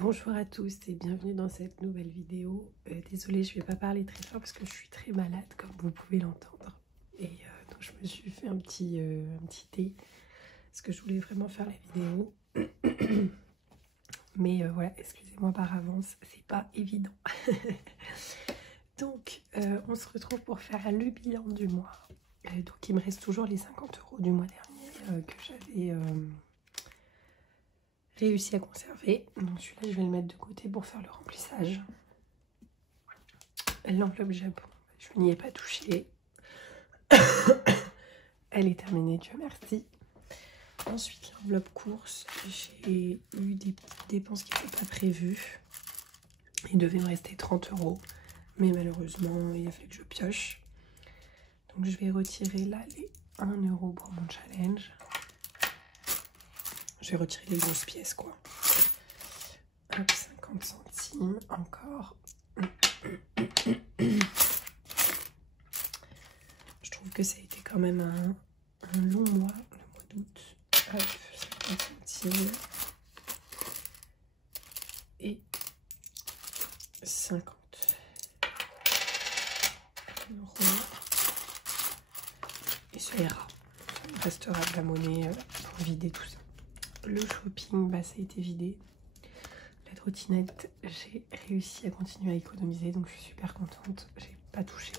Bonjour à tous et bienvenue dans cette nouvelle vidéo. Désolée, je ne vais pas parler très fort parce que je suis très malade comme vous pouvez l'entendre. Et donc je me suis fait un petit thé parce que je voulais vraiment faire la vidéo. Mais voilà, excusez-moi par avance, c'est pas évident. Donc on se retrouve pour faire le bilan du mois. Donc il me reste toujours les 50 € du mois dernier que j'avais réussi à conserver. Donc celui-là je vais le mettre de côté pour faire le remplissage. L'enveloppe Japon, je n'y ai pas touché. Elle est terminée, Dieu merci. Ensuite l'enveloppe course, j'ai eu des petites dépenses qui n'étaient pas prévues. Il devait me rester 30 €, mais malheureusement il a fallu que je pioche. Donc je vais retirer là les 1 € pour mon challenge. Je vais retirer les grosses pièces quoi. Hop, 50 centimes encore. Je trouve que ça a été quand même un long mois, le mois d'août. Hop, 50 centimes. Et 50 €. Et ça ira. Il me restera de la monnaie pour vider tout ça. Le shopping, bah, ça a été vidé. La trottinette, j'ai réussi à continuer à économiser, donc je suis super contente. J'ai pas touché.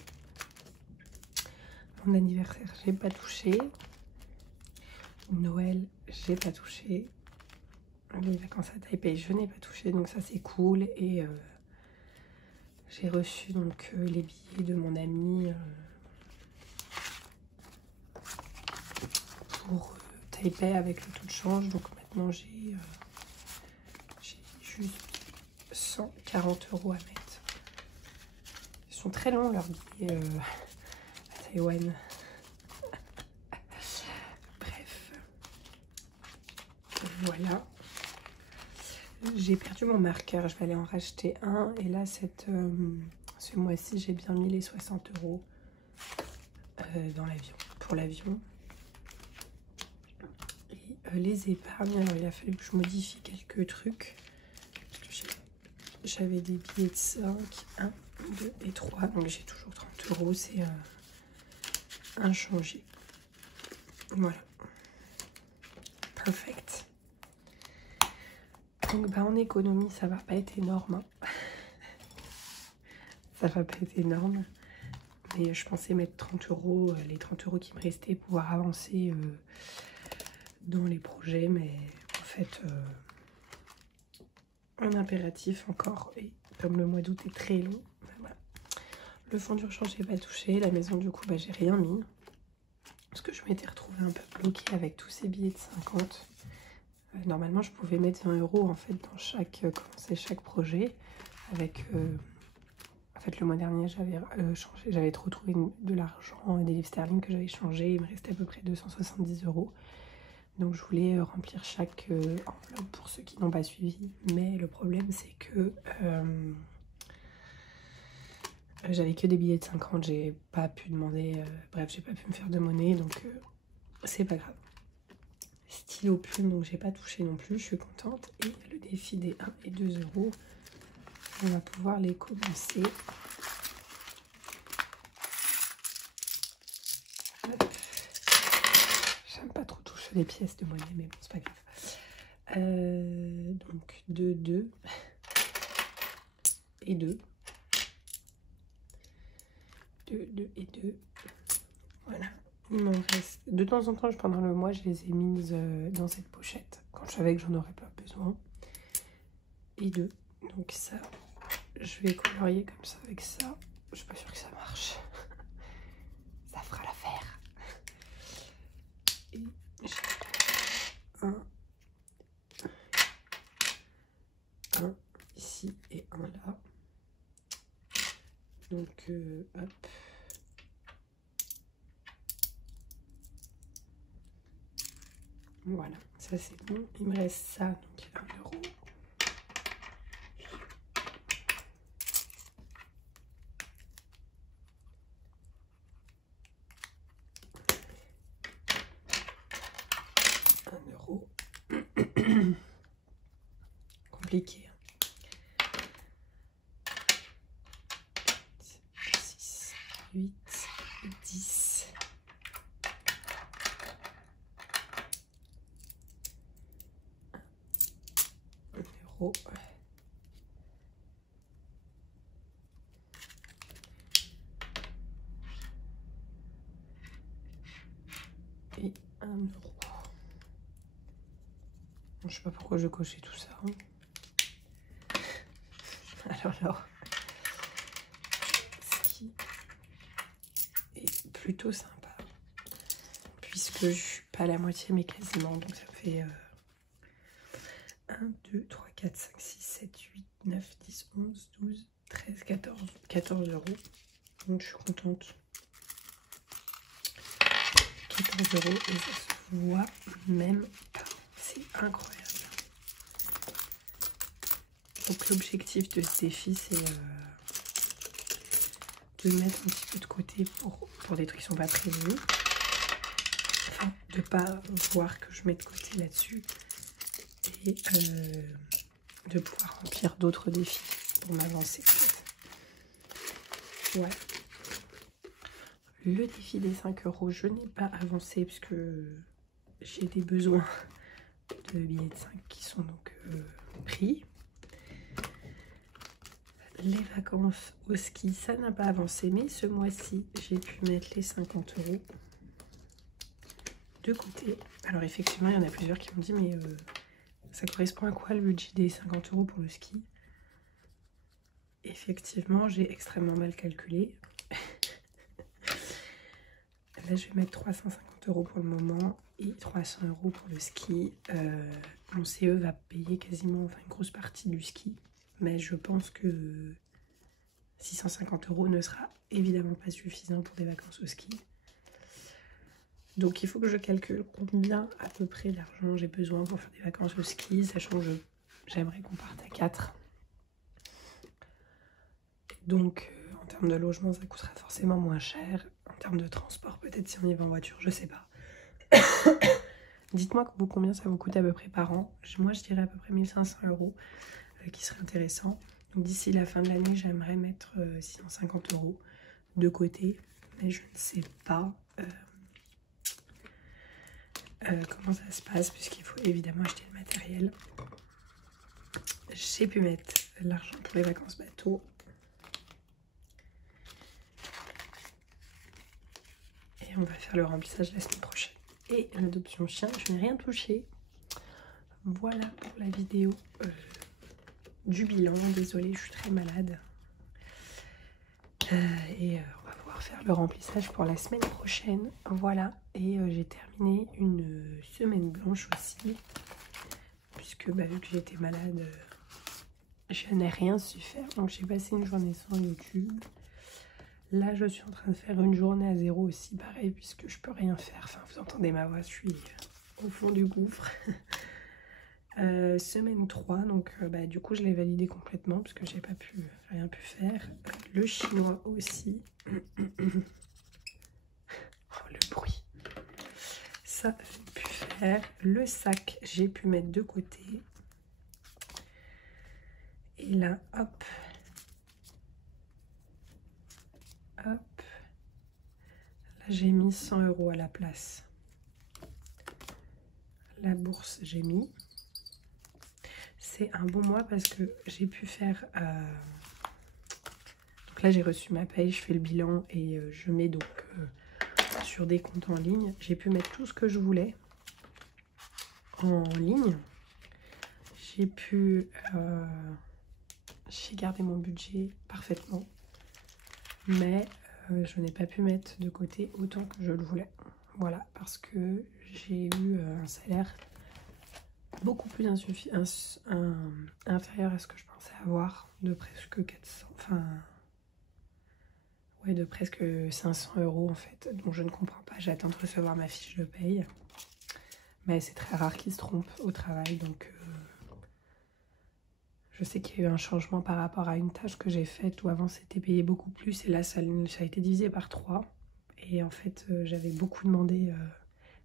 Mon anniversaire, j'ai pas touché. Noël, j'ai pas touché. Les vacances à Taipei, je n'ai pas touché, donc ça c'est cool. Et j'ai reçu donc les billets de mon ami pour Taipei avec le taux de change. Donc maintenant j'ai juste 140 € à mettre. Ils sont très longs leurs billets à Taïwan. Bref, voilà. J'ai perdu mon marqueur, je vais aller en racheter un. Et là, ce mois-ci, j'ai bien mis les 60 € dans l'avion, pour l'avion. Et les épargnes, alors il a fallu que je modifie quelques trucs. J'avais des billets de 5, 1, 2 et 3, donc j'ai toujours 30 €, c'est inchangé. Voilà. Perfect. Donc bah, en économie, ça va pas être énorme. Hein. Ça va pas être énorme. Mais je pensais mettre 30 €, les 30 € qui me restaient, pouvoir avancer dans les projets. Mais en fait, un impératif encore. Et comme le mois d'août est très long, ben voilà. Le fonds d'urgence, j'ai pas touché. La maison, du coup, bah, j'ai rien mis. Parce que je m'étais retrouvée un peu bloquée avec tous ces billets de 50. Normalement, je pouvais mettre 20 € en fait dans commencer chaque projet. Avec, en fait, le mois dernier, j'avais changé, j'avais retrouvé de l'argent, des livres sterling que j'avais changé. Il me restait à peu près 270 €. Donc, je voulais remplir chaque enveloppe pour ceux qui n'ont pas suivi. Mais le problème, c'est que j'avais que des billets de 50. J'ai pas pu demander, bref, j'ai pas pu me faire de monnaie. Donc, c'est pas grave. Stylo plume, donc j'ai pas touché non plus, je suis contente. Et le défi des 1 et 2 €, on va pouvoir les commencer. J'aime pas trop toucher les pièces de monnaie, mais bon, c'est pas grave. Donc 2, 2 et 2. 2, 2 et 2. Voilà. Il m'en reste. De temps en temps, pendant le mois, je les ai mises dans cette pochette quand je savais que j'en aurais pas besoin. Et 2. Donc ça, je vais colorier comme ça avec ça. Je suis pas sûre que ça marche. Ça fera l'affaire. Et j'ai un ici et un là. Donc hop. Voilà, ça c'est bon. Il me reste ça, donc 1 €. Compliqué. 8, 10. Euro. Et 1 euro. Je sais pas pourquoi je cochais tout ça. Alors, ce qui est plutôt sympa, puisque je suis pas à la moitié, mais quasiment. Donc ça fait 1, 2, 3, 4, 5, 6, 7, 8, 9, 10, 11, 12, 13, 14 euros. Donc je suis contente. 14 euros et ça se voit même pas. C'est incroyable. Donc l'objectif de ce défi, c'est de mettre un petit peu de côté pour des trucs qui sont pas prévus. Enfin, de pas voir que je mets de côté là-dessus. Et de pouvoir remplir d'autres défis pour m'avancer. Ouais. Le défi des 5 euros, je n'ai pas avancé puisque j'ai des besoins de billets de 5 qui sont donc pris. Les vacances au ski, ça n'a pas avancé, mais ce mois-ci, j'ai pu mettre les 50 euros de côté. Alors effectivement, il y en a plusieurs qui m'ont dit, mais ça correspond à quoi le budget des 50 euros pour le ski? Effectivement, j'ai extrêmement mal calculé. Là, je vais mettre 350 euros pour le moment et 300 euros pour le ski. Mon CE va payer quasiment une grosse partie du ski. Mais je pense que 650 euros ne sera évidemment pas suffisant pour des vacances au ski. Donc il faut que je calcule combien à peu près d'argent j'ai besoin pour faire des vacances au ski, sachant que j'aimerais qu'on parte à 4. Donc en termes de logement, ça coûtera forcément moins cher. En termes de transport, peut-être si on y va en voiture, je sais pas. Dites-moi combien ça vous coûte à peu près par an. Moi, je dirais à peu près 1500 euros, qui serait intéressant. Donc d'ici la fin de l'année, j'aimerais mettre 650 euros de côté. Mais je ne sais pas comment ça se passe, puisqu'il faut évidemment acheter le matériel. J'ai pu mettre l'argent pour les vacances bateau. Et on va faire le remplissage la semaine prochaine. Et l'adoption chien, je n'ai rien touché. Voilà pour la vidéo du bilan. Désolée, je suis très malade. Et on va pouvoir faire le remplissage pour la semaine prochaine. Voilà. Et j'ai terminé une semaine blanche aussi. Puisque vu que j'étais malade, je n'ai rien su faire. Donc j'ai passé une journée sans YouTube. Là, je suis en train de faire une journée à 0 aussi, pareil, puisque je peux rien faire. Enfin, vous entendez ma voix, je suis au fond du gouffre. Semaine 3, donc du coup, je l'ai validé complètement, parce que j'ai pas rien pu faire. Le chinois aussi. Oh, le bruit. Ça, j'ai pu faire. Le sac, j'ai pu mettre de côté. Et là, hop. Hop. Là, j'ai mis 100 euros à la place. La bourse, j'ai mis. C'est un bon mois parce que j'ai pu faire... Donc là, j'ai reçu ma paye, je fais le bilan et je mets donc sur des comptes en ligne. J'ai pu mettre tout ce que je voulais en ligne. J'ai pu... J'ai gardé mon budget parfaitement. Mais je n'ai pas pu mettre de côté autant que je le voulais. Voilà, parce que j'ai eu un salaire beaucoup plus inférieur à ce que je pensais avoir, de presque 400, enfin, ouais, de presque 500 euros en fait. Donc je ne comprends pas, j'attends de recevoir ma fiche de paye. Mais c'est très rare qu'ils se trompent au travail, donc je sais qu'il y a eu un changement par rapport à une tâche que j'ai faite où avant c'était payé beaucoup plus et là ça a été divisé par 3. Et en fait j'avais beaucoup demandé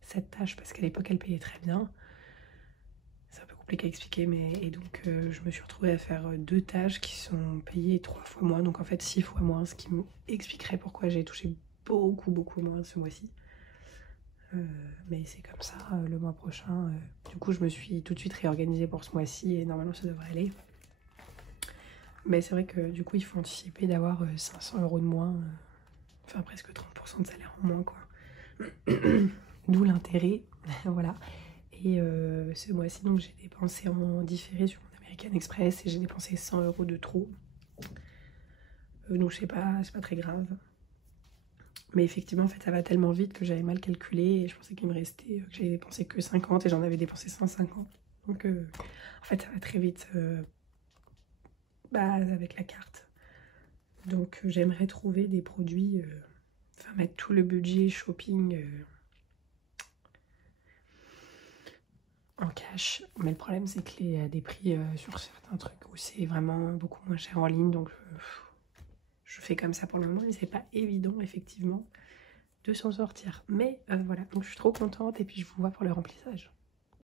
cette tâche parce qu'à l'époque elle payait très bien. C'est un peu compliqué à expliquer, mais et donc je me suis retrouvée à faire 2 tâches qui sont payées 3 fois moins, donc en fait 6 fois moins, ce qui m'expliquerait pourquoi j'ai touché beaucoup moins ce mois-ci. Mais c'est comme ça, le mois prochain. Du coup, je me suis tout de suite réorganisée pour ce mois-ci et normalement ça devrait aller. Mais c'est vrai que du coup, il faut anticiper d'avoir 500 € de moins, enfin presque 30% de salaire en moins, quoi. D'où l'intérêt, voilà. Et ce mois-ci, donc j'ai dépensé en différé sur mon American Express et j'ai dépensé 100 € de trop. Donc je sais pas, c'est pas très grave. Mais effectivement, en fait, ça va tellement vite que j'avais mal calculé et je pensais qu'il me restait, que j'avais dépensé que 50 et j'en avais dépensé 150. Donc en fait, ça va très vite avec la carte. Donc j'aimerais trouver des produits, enfin mettre tout le budget shopping en cash. Mais le problème, c'est qu'il y a des prix sur certains trucs où c'est vraiment beaucoup moins cher en ligne. Donc je fais comme ça pour le moment, mais c'est pas évident, effectivement, de s'en sortir. Mais voilà, donc je suis trop contente et puis je vous vois pour le remplissage.